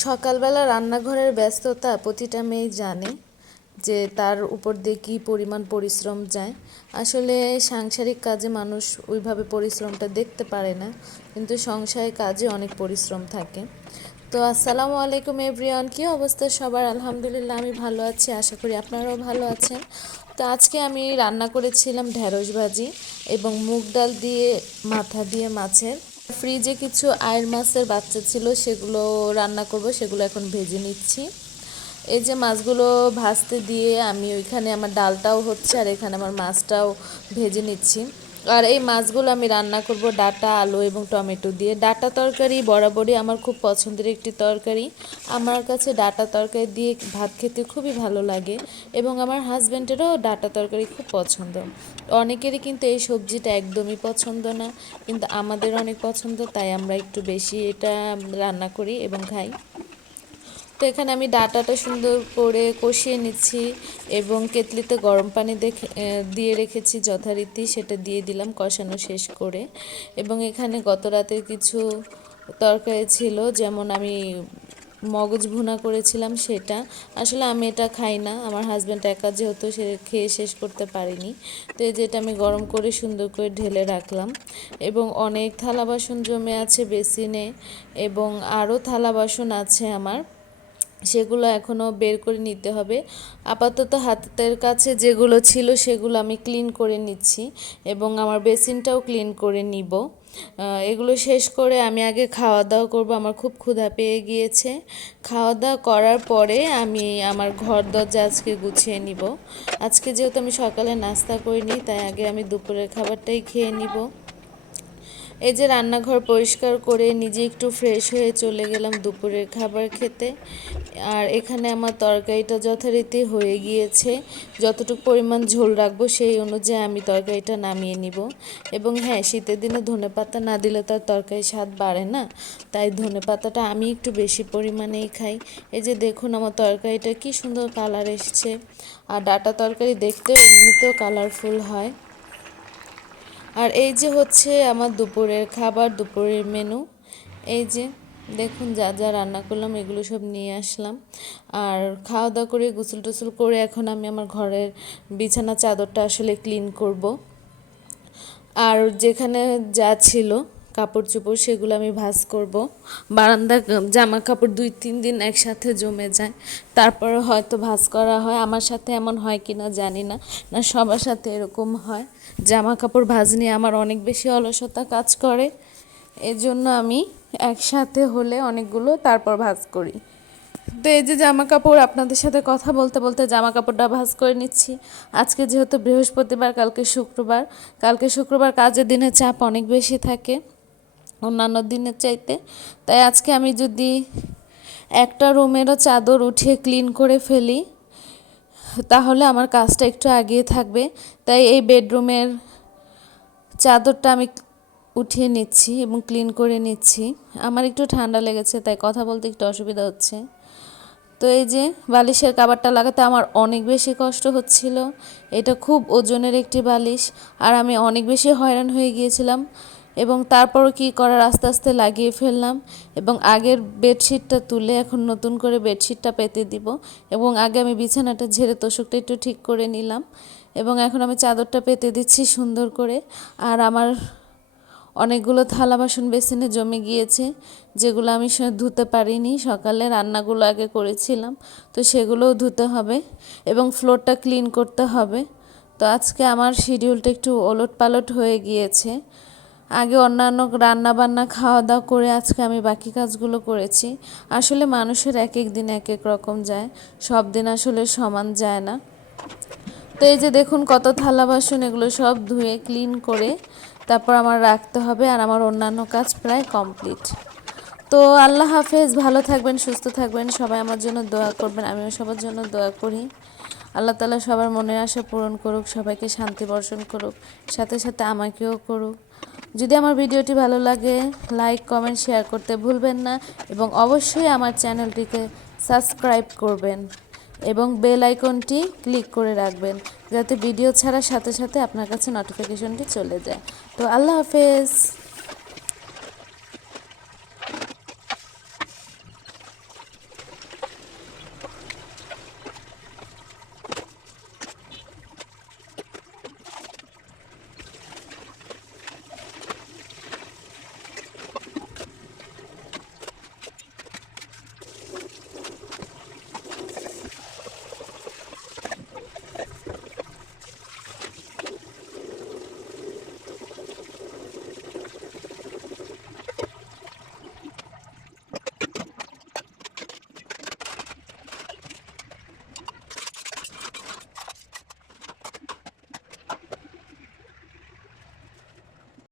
সকালবেলা রান্নাঘরের ব্যস্ততা প্রতিটা মেয়েই জানে যে তার উপর দিয়ে কী পরিমাণ পরিশ্রম যায়। আসলে সাংসারিক কাজে মানুষ ওইভাবে পরিশ্রমটা দেখতে পারে না, কিন্তু সংসারিক কাজে অনেক পরিশ্রম থাকে। তো আসসালামু আলাইকুম এভরিওয়ান, কী অবস্থা সবার? আলহামদুলিল্লাহ আমি ভালো আছি, আশা করি আপনারাও ভালো আছেন। তো আজকে আমি রান্না করেছিলাম ঢেঁড়স ভাজি এবং মুগ ডাল দিয়ে মাথা দিয়ে মাছের। ফ্রিজে কিছু আয়ের মাছের বাচ্চা ছিল, সেগুলো রান্না করব, সেগুলো এখন ভেজে নিচ্ছি। এই যে মাছগুলো ভাজতে দিয়ে আমি ওইখানে আমার ডালটাও হচ্ছে আর এখানে আমার মাছটাও ভেজে নিচ্ছি। আর এই মাছগুলো আমি রান্না করব ডাঁটা, আলু এবং টমেটো দিয়ে। ডাঁটা তরকারি বরাবরই আমার খুব পছন্দের একটি তরকারি। আমার কাছে ডাঁটা তরকারি দিয়ে ভাত খেতে খুবই ভালো লাগে এবং আমার হাজব্যান্ডেরও ডাঁটা তরকারি খুব পছন্দ। অনেকেরই কিন্তু এই সবজিটা একদমই পছন্দ না, কিন্তু আমাদের অনেক পছন্দ, তাই আমরা একটু বেশি এটা রান্না করি এবং খাই। তো এখানে আমি ডাঁটাটা সুন্দর করে কষিয়ে নিচ্ছি এবং কেতলিতে গরম পানি দিয়ে রেখেছি যথারীতি, সেটা দিয়ে দিলাম কষানো শেষ করে। এবং এখানে গত রাতের কিছু তরকারি ছিল, যেমন আমি মগজ ভুনা করেছিলাম, সেটা আসলে আমি এটা খাই না, আমার হাজব্যান্ড একা যেহেতু সে খেয়ে শেষ করতে পারিনি। তো এই যেটা আমি গরম করে সুন্দর করে ঢেলে রাখলাম এবং অনেক থালা বাসন জমে আছে বেসিনে এবং আরও থালা বাসন আছে আমার, সেগুলো এখনও বের করে নিতে হবে। আপাতত হাতের কাছে যেগুলো ছিল সেগুলো আমি ক্লিন করে নিচ্ছি এবং আমার বেসিনটাও ক্লিন করে নিব। এগুলো শেষ করে আমি আগে খাওয়া দাওয়া করব, আমার খুব ক্ষুধা পেয়ে গিয়েছে। খাওয়া দাওয়া করার পরে আমি আমার ঘর দরজা আজকে গুছিয়ে নিব। আজকে যেহেতু আমি সকালে নাস্তা করিনি, তাই আগে আমি দুপুরের খাবারটাই খেয়ে নিব। এই যে রান্নাঘর পরিষ্কার করে নিজে একটু ফ্রেশ হয়ে চলে গেলাম দুপুরের খাবার খেতে। আর এখানে আমার তরকারিটা যথারীতি হয়ে গিয়েছে, যতটুকু পরিমাণ ঝোল রাখবো সেই অনুযায়ী আমি তরকারিটা নামিয়ে নিব। এবং হ্যাঁ, শীতের দিনে ধনেপাতা না দিলে তার তরকারি স্বাদ বাড়ে না, তাই ধনেপাতাটা আমি একটু বেশি পরিমাণেই খাই। এই যে দেখুন আমার তরকারিটা কি সুন্দর কালার এসছে, আর ডাঁটা তরকারি দেখতেও এমনিতেও কালারফুল হয়। আর এই যে হচ্ছে আমার দুপুরের খাবার, দুপুরের মেনু। এই যে দেখুন যা যা রান্না করলাম এগুলো সব নিয়ে আসলাম। আর খাওয়া দাওয়া করে গোসল টোসল করে এখন আমি আমার ঘরের বিছানা চাদরটা আসলে ক্লিন করব। আর যেখানে যা ছিল কাপড় চোপড় সেগুলো আমি ভাঁজ করব। বারান্দা জামা কাপড় 2-3 দিন একসাথে জমে যায়, তারপরে হয়তো ভাঁজ করা হয়। আমার সাথে এমন হয় কি না জানি না, না সবার সাথে এরকম হয়। জামা কাপড় ভাঁজ নিয়ে আমার অনেক বেশি অলসতা কাজ করে, এজন্য আমি একসাথে হলে অনেকগুলো তারপর ভাঁজ করি। তো এই যে জামা কাপড়, আপনাদের সাথে কথা বলতে বলতে জামা কাপড়টা ভাঁজ করে নিচ্ছি। আজকে যেহেতু বৃহস্পতিবার, কালকে শুক্রবার কাজের দিনের চাপ অনেক বেশি থাকে অন্যান্য দিনের চাইতে, তাই আজকে আমি যদি একটা রুমেরও চাদর উঠিয়ে ক্লিন করে ফেলি তাহলে আমার কাজটা একটু এগিয়ে থাকবে। তাই এই বেডরুমের চাদরটা আমি উঠিয়ে নিচ্ছি এবং ক্লিন করে নিচ্ছি। আমার একটু ঠান্ডা লেগেছে, তাই কথা বলতে একটু অসুবিধা হচ্ছে। তো এই যে বালিশের কভারটা লাগাতে আমার অনেক বেশি কষ্ট হচ্ছিল, এটা খুব ওজনের একটি বালিশ, আর আমি অনেক বেশি হয়রান হয়ে গিয়েছিলাম। এবং তারপরও কী করার, আস্তে আস্তে লাগিয়ে ফেললাম এবং আগের বেডশিটটা তুলে এখন নতুন করে বেডশিটটা পেতে দিব। এবং আগে আমি বিছানাটা ঝেড়ে তোশকটা একটু ঠিক করে নিলাম এবং এখন আমি চাদরটা পেতে দিচ্ছি সুন্দর করে। আর আমার অনেকগুলো থালা বাসন বেসিনে জমে গিয়েছে, যেগুলো আমি ধুতে পারিনি, সকালে রান্নাগুলো আগে করেছিলাম, তো সেগুলোও ধুতে হবে এবং ফ্লোরটা ক্লিন করতে হবে। তো আজকে আমার শিডিউলটা একটু ওলট পালট হয়ে গিয়েছে। আগে অন্যান্য রান্না বান্না খাওয়া দাওয়া করে আজকে আমি বাকি কাজগুলো করেছি। আসলে মানুষের এক এক দিন এক এক রকম যায়, সব দিন আসলে সমান যায় না। তো এই যে দেখুন কত থালা বাসন, এগুলো সব ধুয়ে ক্লিন করে তারপর আমার রাখতে হবে, আর আমার অন্যান্য কাজ প্রায় কমপ্লিট। তো আল্লাহ হাফেজ, ভালো থাকবেন, সুস্থ থাকবেন, সবাই আমার জন্য দোয়া করবেন, আমিও সবার জন্য দোয়া করি। আল্লাহ তাআলা সবার মনের আশা পূরণ করুক, সবাইকে শান্তি বর্ষণ করুক, সাথে সাথে আমাকেও করুক। যদি আমার ভিডিওটি ভালো লাগে লাইক কমেন্ট শেয়ার করতে ভুলবেন না এবং অবশ্যই আমার চ্যানেলটিকে সাবস্ক্রাইব করবেন এবং বেল আইকনটি ক্লিক করে রাখবেন, যাতে ভিডিও ছাড়ার সাথে সাথে আপনার কাছে নোটিফিকেশনটি চলে যায়। তো আল্লাহ হাফেজ।